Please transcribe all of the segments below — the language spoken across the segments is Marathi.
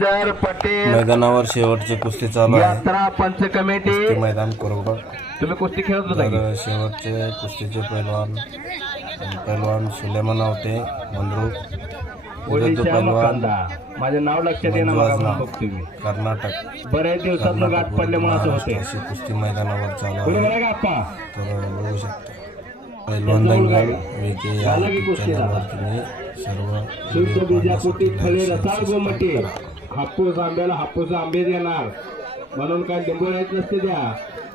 साजर पटेल. मैदानावर शेवटची कुस्ती चालू आहे. यात्रा पंच कमिटी मैदान कोरबड तुम्ही कुस्ती खेळत होता की? तर शेवटचे कुस्तीचे पैलवान पैलवान सुलेमान होते मंद्रू विरुद्ध ओडिशा पैलवान मकांदा माझे नाव लक्षात येणं मंजू मला आजना बघतो मी. कर्नाटक. बऱ्याच दिवसात गाठ पडल्यामुळे असं होते महाराष्ट्र अशी कुस्ती मैदानावर चालू बरोबर आहे. आहे का आप्पा तर बघू शकता. पैलवान दंगल या झालं की कुस्ती चॅनलवर तुम्ही सर्व व्हिडिओ पाहण्यासाठी करा. हापूस आंब्याला हापूस आंबे देणार. म्हणून काय लिंबू राहत नसते द्या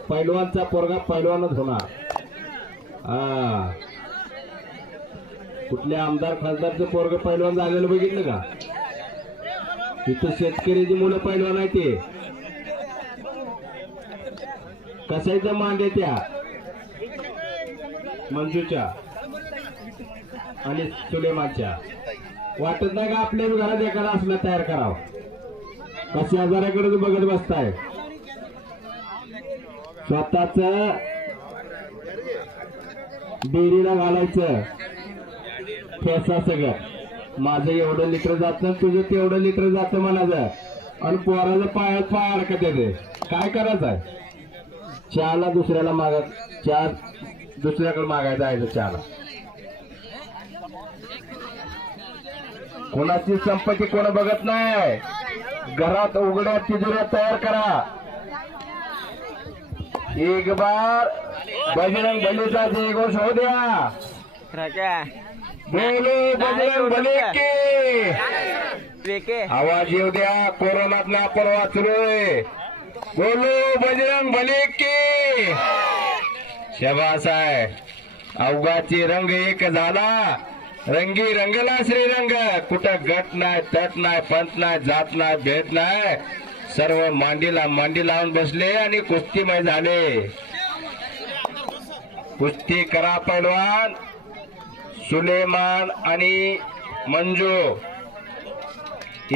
पैलवानचा पोरगा पैलवानच होणार. हा. कुठल्या आमदार खासदारचं पोरग पैलवान झालेलं बघितलं का? तिथं शेतकऱ्याची मुलं पैलवान आहे ते. कसायच्या मांडे त्या. मंजूच्या. आणि सुलेमानच्या. वाटत नाही का आपल्या घरात एखादा असला तयार करावं? कसे आजाराकडे बघत बसताय? स्वतःच डेअरीला घालायचं. ठेसा सगळं. माझं एवढं लिटर जातं तुझं तेवढं लिटर जातं म्हणायचं. आणि पोराचं पायात पाय अडकत येते. काय करायचं आहे चहाला दुसऱ्याला मागत चहा दुसऱ्याकडे मागायचं जायचं चहाला. कोणाची संपत्ती कोण बघत नाही? घरात उघड्या तिजोऱ्या तयार करा. एक बार. बजरंग बलीचा जय घोष हो द्या बोलो बजरंग बली की. आवाज येऊ द्या. कोरोनात आपण वाचलोय बोलो बजरंग बली की. शबास आहे अवघाची रंग एक झाला. रंगी रंगला श्रीरंग. कुठं गट नाही तट नाही पंत नाही जात नाही भेद नाही. सर्व मांडीला मांडी लावून बसले आणि कुस्तीमय झाले. कुस्ती करा पैलवान. सुलेमान आणि मंजू.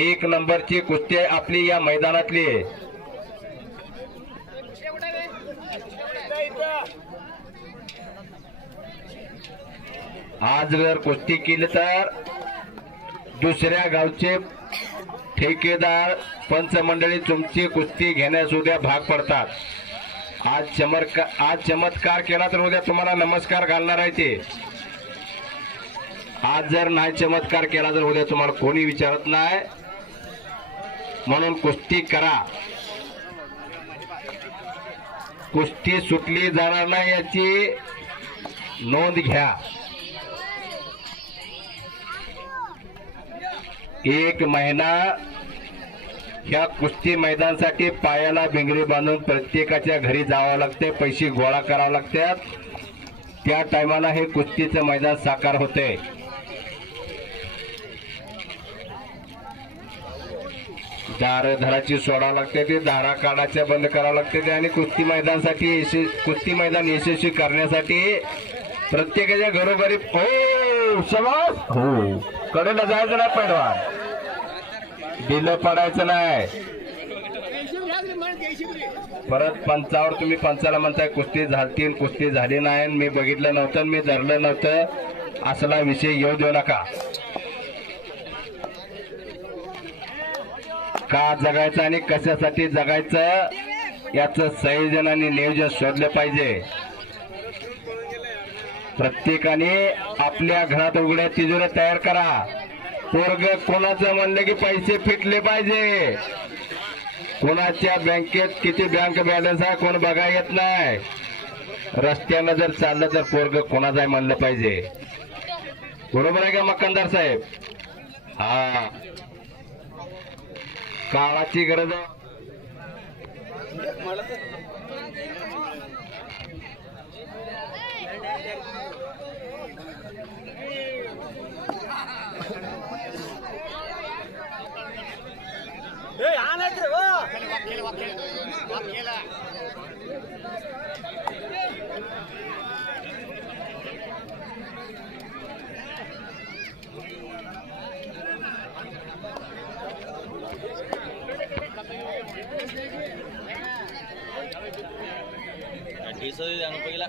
एक नंबरची कुस्ती आपली या मैदानातली. आज जर कुस्ती केली तर दुसऱ्या गावचे ठेकेदार पंचमंडळी तुमची कुस्ती घेण्यास उद्या भाग पडतात. आज चमत्कार आज चमत्कार केला तर उद्या तुम्हाला नमस्कार घालणार आहे ते. आज जर नाही चमत्कार केला तर उद्या तुम्हाला कोणी विचारत नाही. म्हणून कुस्ती करा. कुस्ती सुटली जाणार नाही याची नोंद घ्या. एक महिना ह्या कुस्ती मैदानासाठी पायाला भिंगरी बांधून प्रत्येकाच्या घरी जावं लागते पैसे गोळा करावं लागतात. त्या टायमाला हे कुस्तीचं मैदान साकार होते दार धराची सोडावं लागते ते धारा काढायच्या बंद करावं लागते ते आणि कुस्ती मैदानासाठी यशस्वी- कुस्ती मैदान यशस्वी करण्यासाठी प्रत्येकाच्या घरोघरी हो शबास! हो. कडेला जायचं नाही पैलवान. दिलं पडायचं नाही. परत पंचावर तुम्ही पंचाला म्हणताय कुस्ती झालतील कुस्ती झाली नाही आणि मी बघितलं नव्हतं मी धरलं नव्हतं. असला विषय येऊ देऊ नका. का जगायचं आणि कशासाठी जगायचं? याचं संयोजन आणि नियोजन शोधलं पाहिजे. प्रत्येकाने आपल्या घरात उघड्या तिजोऱ्या तयार करा. पोरग कोणाचं म्हणलं की पैसे फिटले पाहिजे? कोणाच्या बँकेत किती बँक बॅलन्स आहे कोण बघा येत नाही. रस्त्यानं जर चाललं तर पोरग कोणाचं आहे म्हणलं पाहिजे. बरोबर आहे का मक्कंदार साहेब? हा. काळाची गरज आहे ढेसो जानु पहिला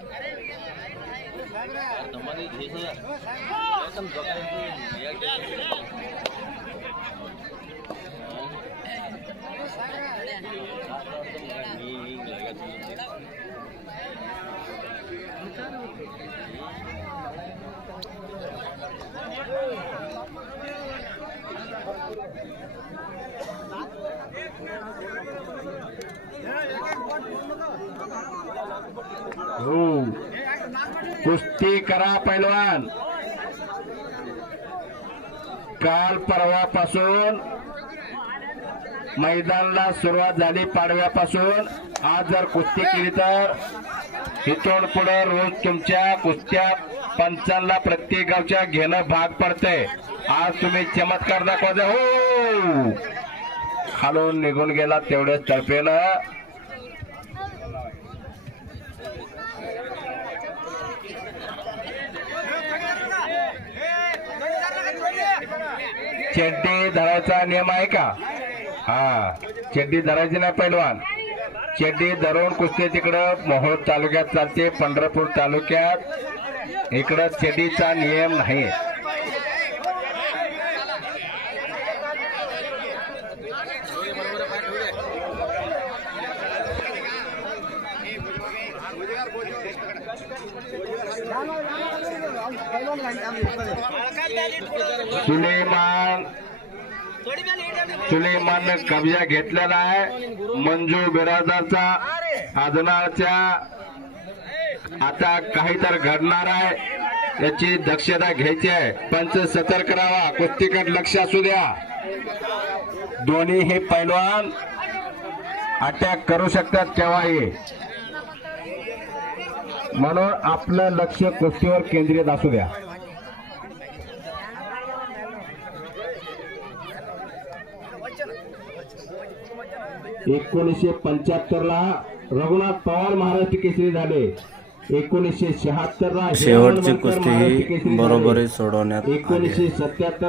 नम्बर ढेसो एकदम जग्गा हो. कुस्ती करा पैलवान. काल परवापासून मैदानाला सुरुवात झाली पाडव्यापासून. आज जर कुस्ती केली तर इथून पुढे रोज तुमच्या कुस्त्या पंचांना प्रत्येक गावच्या घेणं भाग पडतंय. आज तुम्ही चमत्कार दाखवायचा हो! खालून निघून गेला तेवढ्याच तर्फेनं. चड्डी धरायचा नियम आहे का? हा चड्डी धरायची नाही पैलवान. चड्डी धरून कुस्ती तिकडं मोहोळ तालुक्यात चालते पंढरपूर तालुक्यात. इकडं चड्डीचा नियम नाही. सुलेमान सुलेमान कब्जा घेतलेला आहे. मंजू बिरादारचा आजनाच्या आता काही तर घडणार आहे. याची दक्षता घ्यायची आहे. पंच सतर्क राहा. कुस्तीकड लक्ष असू द्या. दोन्ही हे पैलवान अटॅक करू शकतात केव्हाही. म्हणून आपलं लक्ष कुस्तीवर केंद्रित असू द्या. एकोणीसशे पंच्याहत्तर ला रघुनाथ पवार महाराष्ट्र केसरी झाले. एकोणीसशे शहात्तर ला शेवटची कुस्ती ही बरोबरी सोडवण्यात. एकोणीसशे सत्याहत्तर